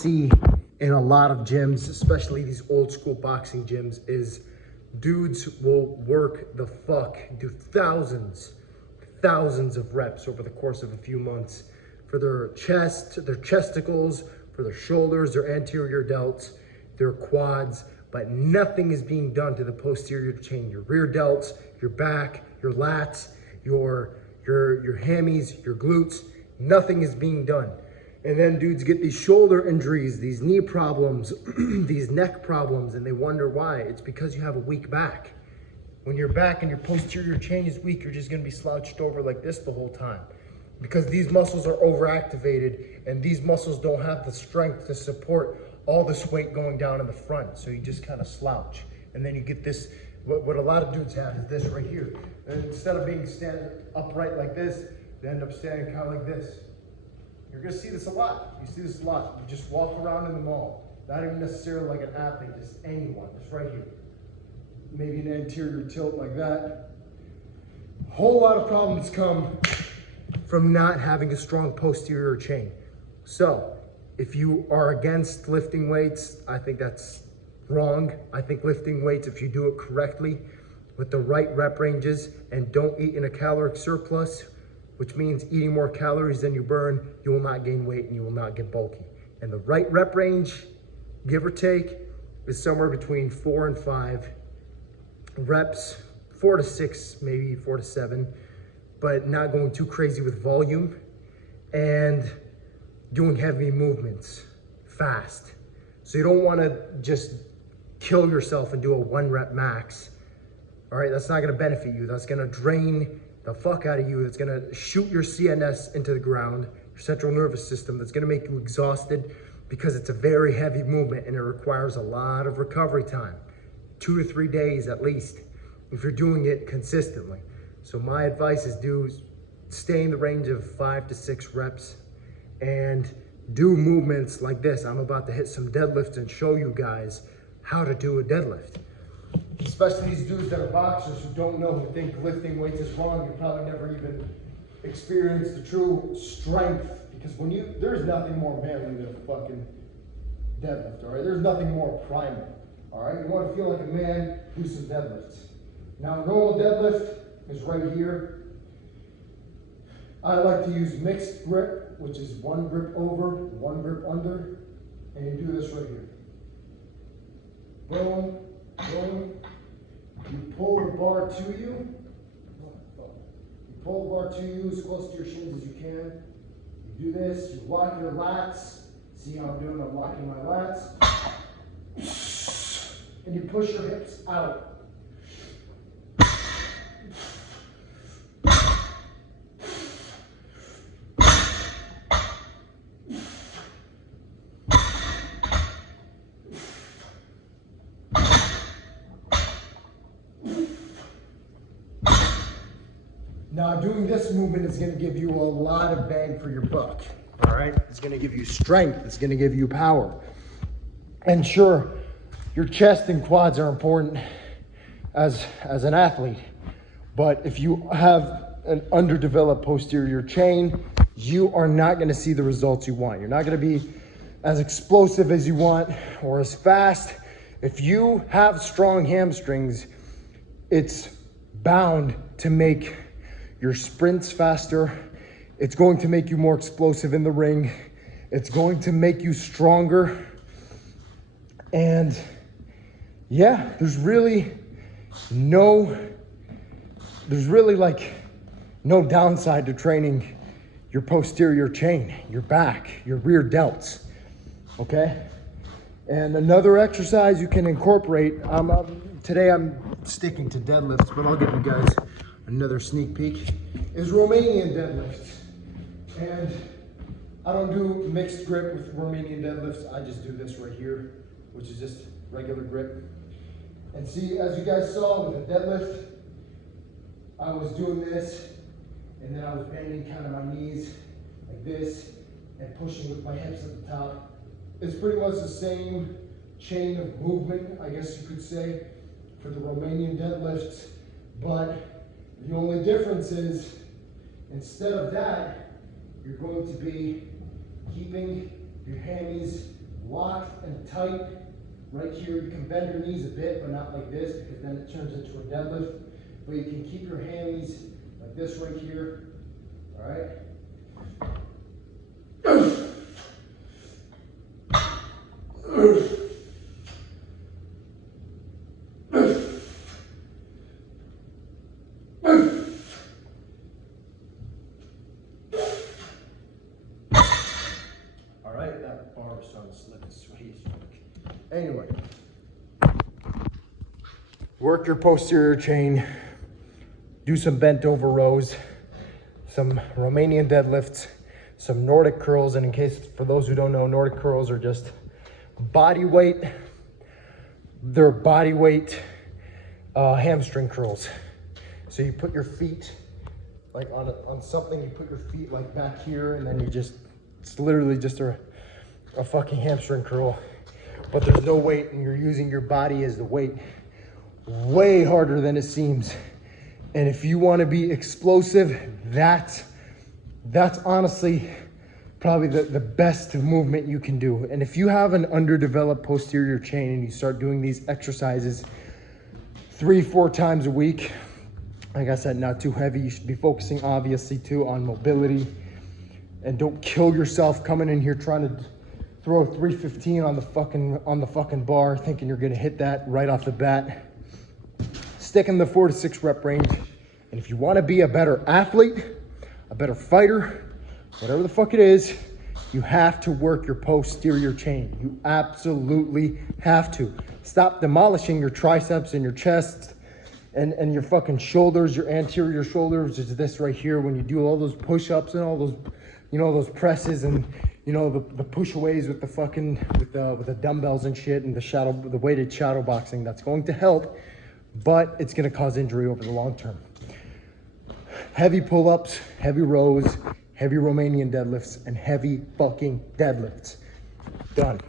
See in a lot of gyms, especially these old school boxing gyms, is dudes will work the fuck, do thousands of reps over the course of a few months for their chest, their chesticles, for their shoulders, their anterior delts, their quads, but nothing is being done to the posterior chain, your rear delts, your back, your lats, your hammies, your glutes. Nothing is being done. And then dudes get these shoulder injuries, these knee problems, these neck problems, and they wonder why. It's because you have a weak back. When your back and your posterior chain is weak, you're just gonna be slouched over like this the whole time. Because these muscles are overactivated and these muscles don't have the strength to support all this weight going down in the front. So you just kind of slouch. And then you get this, what a lot of dudes have is this right here. And instead of being standing upright like this, they end up standing kind of like this. You're gonna see this a lot. You see this a lot. You just walk around in the mall. Not even necessarily like an athlete, just anyone, just right here. Maybe an anterior tilt like that. A whole lot of problems come from not having a strong posterior chain. So, if you are against lifting weights, I think that's wrong. I think lifting weights, if you do it correctly, with the right rep ranges, and don't eat in a caloric surplus, which means eating more calories than you burn, you will not gain weight and you will not get bulky. And the right rep range, give or take, is somewhere between 4 and 5 reps, 4 to 6, maybe 4 to 7, but not going too crazy with volume and doing heavy movements fast. So you don't wanna just kill yourself and do a 1 rep max. All right, that's not gonna benefit you. That's gonna drain the fuck out of you. It's gonna shoot your CNS into the ground, your central nervous system. That's gonna make you exhausted because it's a very heavy movement and it requires a lot of recovery time, 2 to 3 days at least, if you're doing it consistently. So my advice is stay in the range of 5 to 6 reps and do movements like this. I'm about to hit some deadlifts and show you guys how to do a deadlift. Especially these dudes that are boxers who don't know, who think lifting weights is wrong. You probably never even experienced the true strength, because there's nothing more manly than a fucking deadlift, all right? There's nothing more primal, all right? You want to feel like a man, do some deadlifts. Now, a normal deadlift is right here. I like to use mixed grip, which is 1 grip over, 1 grip under, and you do this right here. Boom, boom. You pull the bar to you. You pull the bar to you as close to your shins as you can. You do this, you lock your lats. See how I'm doing? I'm locking my lats. And you push your hips out. Now, doing this movement is going to give you a lot of bang for your buck, all right? It's going to give you strength. It's going to give you power. And sure, your chest and quads are important as an athlete, but if you have an underdeveloped posterior chain, you are not going to see the results you want. You're not going to be as explosive as you want or as fast. If you have strong hamstrings, it's bound to make your sprints faster. It's going to make you more explosive in the ring. It's going to make you stronger. And yeah, there's really like no downside to training your posterior chain, your back, your rear delts, okay? And another exercise you can incorporate, today I'm sticking to deadlifts, but I'll give you guys another sneak peek, is Romanian deadlifts. And I don't do mixed grip with Romanian deadlifts. I just do this right here, which is just regular grip. And see, as you guys saw with the deadlift, I was doing this, and then I was bending kind of my knees like this and pushing with my hips at the top. It's pretty much the same chain of movement, I guess you could say, for the Romanian deadlifts, but the only difference is, instead of that, you're going to be keeping your hammies and tight. Right here, you can bend your knees a bit, but not like this, because then it turns into a deadlift. But you can keep your hammies like this right here, all right? All right, that bar was starting to slip and sweaty as fuck. Anyway, work your posterior chain, do some bent over rows, some Romanian deadlifts, some Nordic curls, and in case, for those who don't know, Nordic curls are just body weight. They're body weight hamstring curls. So you put your feet like on something, you put your feet like back here, and then you just, it's literally just a fucking hamstring curl, but there's no weight and you're using your body as the weight. Way harder than it seems. And if you want to be explosive, that's honestly probably the best movement you can do. And if you have an underdeveloped posterior chain and you start doing these exercises 3-4 times a week, like I said, not too heavy. You should be focusing obviously too on mobility, and don't kill yourself coming in here trying to throw 315 on the fucking bar thinking you're gonna hit that right off the bat. Stick in the 4 to 6 rep range. And if you want to be a better athlete, a better fighter, whatever the fuck it is, you have to work your posterior chain. You absolutely have to. Stop demolishing your triceps and your chest and your fucking shoulders, your anterior shoulders. Is this right here when you do all those push-ups and all those, you know, those presses and, you know, the push-aways with the fucking, with the dumbbells and shit, and the weighted shadow boxing. That's going to help, but it's going to cause injury over the long term. Heavy pull-ups, heavy rows, heavy Romanian deadlifts, and heavy fucking deadlifts. Done.